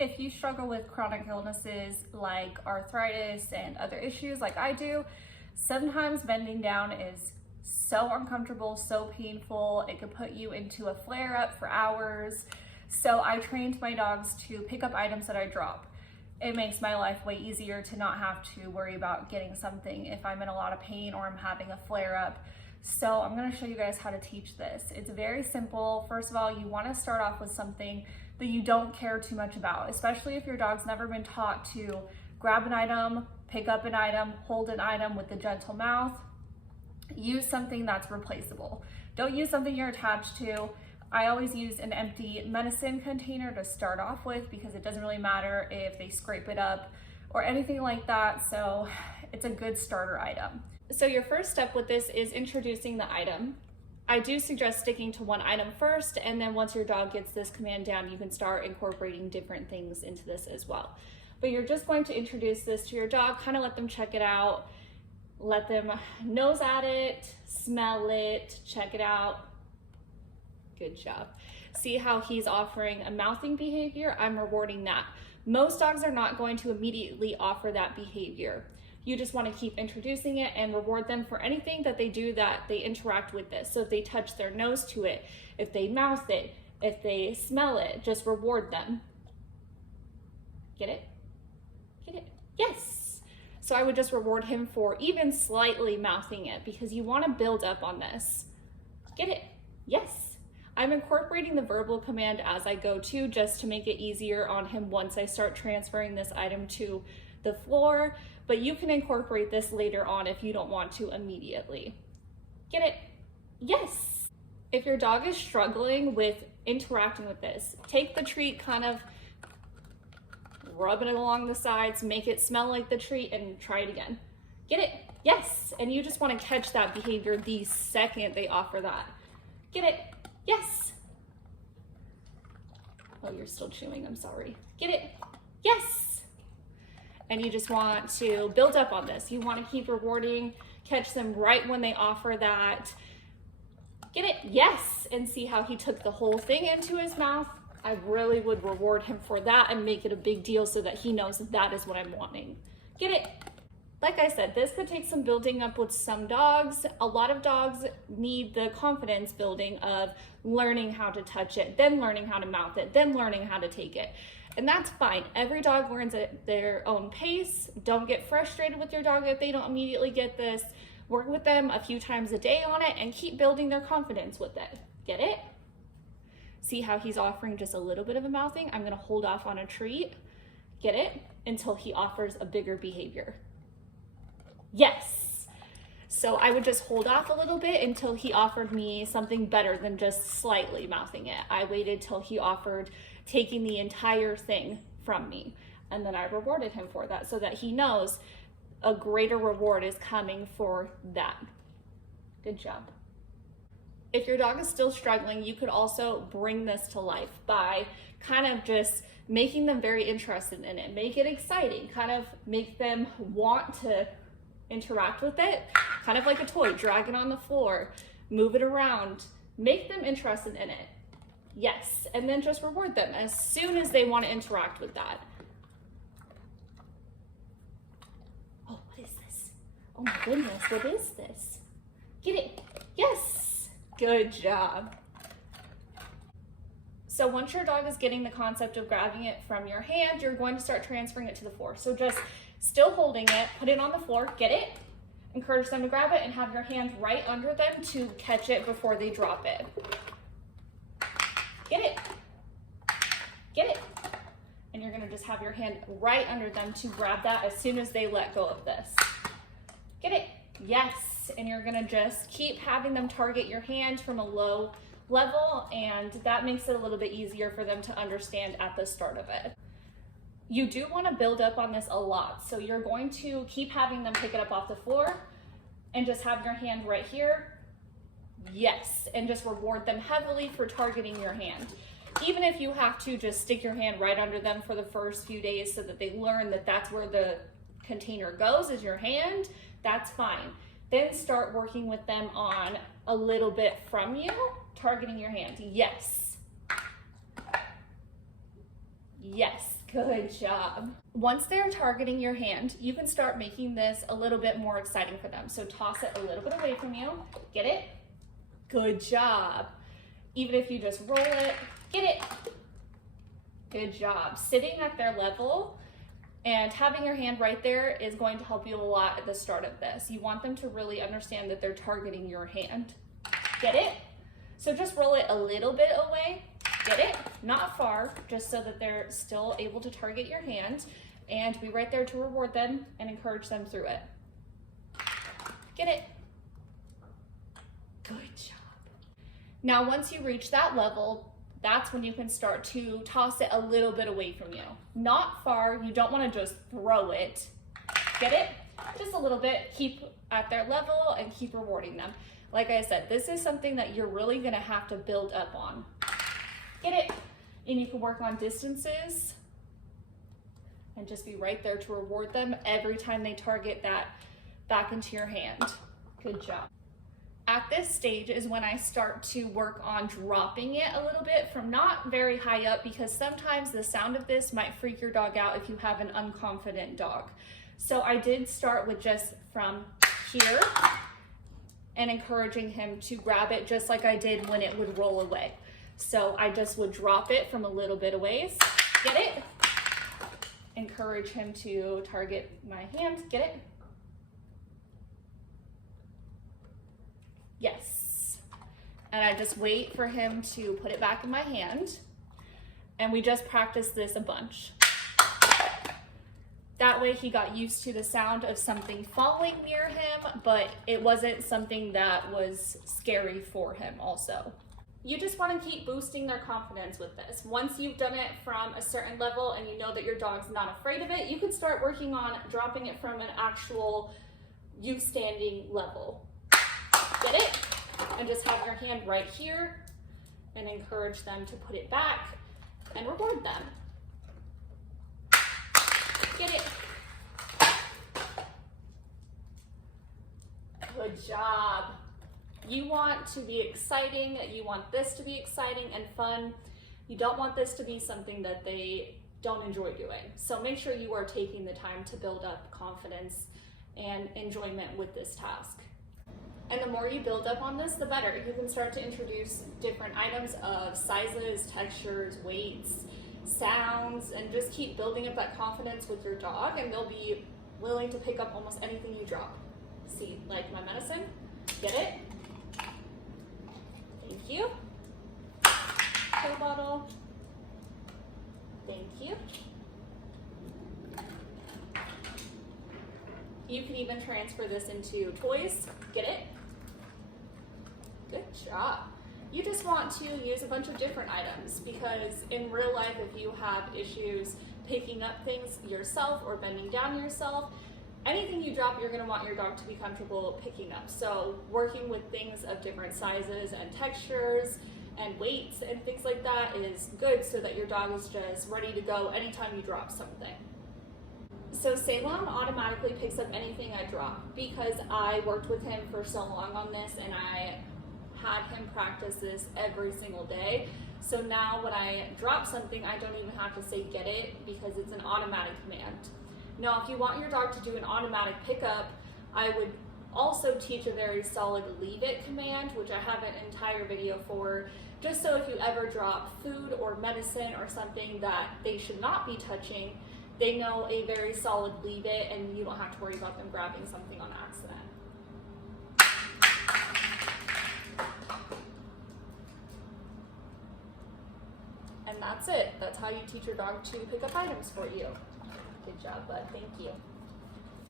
If you struggle with chronic illnesses like arthritis and other issues like I do, sometimes bending down is so uncomfortable, so painful. It could put you into a flare-up for hours. So I trained my dogs to pick up items that I drop. It makes my life way easier to not have to worry about getting something if I'm in a lot of pain or I'm having a flare-up. So I'm gonna show you guys how to teach this. It's very simple. First of all, you wanna start off with something that you don't care too much about, especially if your dog's never been taught to grab an item, pick up an item, hold an item with a gentle mouth. Use something that's replaceable. Don't use something you're attached to. I always use an empty medicine container to start off with because it doesn't really matter if they scrape it up or anything like that. So it's a good starter item. So your first step with this is introducing the item. I do suggest sticking to one item first, and then once your dog gets this command down, you can start incorporating different things into this as well. But you're just going to introduce this to your dog, kind of let them check it out, let them nose at it, smell it, check it out. Good job. See how he's offering a mouthing behavior? I'm rewarding that. Most dogs are not going to immediately offer that behavior. You just want to keep introducing it and reward them for anything that they do that they interact with this. So if they touch their nose to it, if they mouth it, if they smell it, just reward them. Get it? Get it? Yes. So I would just reward him for even slightly mouthing it because you want to build up on this. Get it? Yes. I'm incorporating the verbal command as I go too, just to make it easier on him once I start transferring this item to the floor, but you can incorporate this later on if you don't want to immediately. Get it? Yes. If your dog is struggling with interacting with this, take the treat, kind of rub it along the sides, make it smell like the treat, and try it again. Get it? Yes. And you just want to catch that behavior the second they offer that. Get it? Yes. Oh, you're still chewing, I'm sorry. Get it? Yes. And you just want to build up on this. You want to keep rewarding, catch them right when they offer that. Get it? Yes. And see how he took the whole thing into his mouth. I really would reward him for that and make it a big deal so that he knows that is what I'm wanting. Get it? Like I said, this could take some building up with some dogs. A lot of dogs need the confidence building of learning how to touch it, then learning how to mouth it, then learning how to take it. And that's fine. Every dog learns at their own pace. Don't get frustrated with your dog if they don't immediately get this. Work with them a few times a day on it and keep building their confidence with it. Get it? See how he's offering just a little bit of a mouthing? I'm gonna hold off on a treat. Get it? Until he offers a bigger behavior. Yes. So I would just hold off a little bit until he offered me something better than just slightly mouthing it. I waited till he offered taking the entire thing from me, and then I rewarded him for that so that he knows a greater reward is coming for that. Good job. If your dog is still struggling, you could also bring this to life by kind of just making them very interested in it. Make it exciting, kind of make them want to interact with it, kind of like a toy. Drag it on the floor, move it around, make them interested in it. Yes, and then just reward them as soon as they want to interact with that. Oh, what is this? Oh my goodness, what is this? Get it? Yes, good job. So once your dog is getting the concept of grabbing it from your hand, you're going to start transferring it to the floor. So just still holding it, put it on the floor, get it, encourage them to grab it, and have your hand right under them to catch it before they drop it. Get it, get it. And you're gonna just have your hand right under them to grab that as soon as they let go of this. Get it, yes. And you're gonna just keep having them target your hand from a low level, and that makes it a little bit easier for them to understand at the start of it. You do wanna build up on this a lot. So you're going to keep having them pick it up off the floor and just have your hand right here. Yes, and just reward them heavily for targeting your hand. Even if you have to just stick your hand right under them for the first few days so that they learn that that's where the container goes, is your hand, that's fine. Then start working with them on a little bit from you, targeting your hand. Yes. Yes, Good job. Once they're targeting your hand, you can start making this a little bit more exciting for them. So toss it a little bit away from you. Get it? Good job. Even if you just roll it, get it. Good job. Sitting at their level and having your hand right there is going to help you a lot at the start of this. You want them to really understand that they're targeting your hand. Get it? So just roll it a little bit away. Get it? Not far, just so that they're still able to target your hand, and be right there to reward them and encourage them through it. Get it? Good job. Now, once you reach that level, that's when you can start to toss it a little bit away from you. Not far, you don't want to just throw it. Get it? Just a little bit, keep at their level and keep rewarding them. Like I said, this is something that you're really gonna have to build up on. Get it? And you can work on distances and just be right there to reward them every time they target that back into your hand. Good job. At this stage is when I start to work on dropping it a little bit from not very high up, because sometimes the sound of this might freak your dog out if you have an unconfident dog. So I did start with just from here and encouraging him to grab it just like I did when it would roll away. So I just would drop it from a little bit away. Get it? Encourage him to target my hand. Get it? Yes. And I just wait for him to put it back in my hand. And we just practice this a bunch. That way he got used to the sound of something falling near him, but it wasn't something that was scary for him also. You just want to keep boosting their confidence with this. Once you've done it from a certain level and you know that your dog's not afraid of it, you can start working on dropping it from an actual you standing level. Get it? And just have your hand right here and encourage them to put it back and reward them. Get it? Good job. You want to be exciting, you want this to be exciting and fun. You don't want this to be something that they don't enjoy doing. So make sure you are taking the time to build up confidence and enjoyment with this task. And the more you build up on this, the better. You can start to introduce different items of sizes, textures, weights, sounds, and just keep building up that confidence with your dog, and they'll be willing to pick up almost anything you drop. See, like my medicine, get it? Thank you. Pill bottle. Thank you. You can even transfer this into toys. Get it? Good job. You just want to use a bunch of different items, because in real life, if you have issues picking up things yourself or bending down yourself, anything you drop, you're going to want your dog to be comfortable picking up. So working with things of different sizes and textures and weights and things like that is good, so that your dog is just ready to go anytime you drop something. So Salem automatically picks up anything I drop, because I worked with him for so long on this and I had him practice this every single day. So now when I drop something, I don't even have to say get it, because it's an automatic command. Now, if you want your dog to do an automatic pickup, I would also teach a very solid leave it command, which I have an entire video for, just so if you ever drop food or medicine or something that they should not be touching, they know a very solid leave it, and you don't have to worry about them grabbing something on accident. And that's it. That's how you teach your dog to pick up items for you. Good job, bud. Thank you.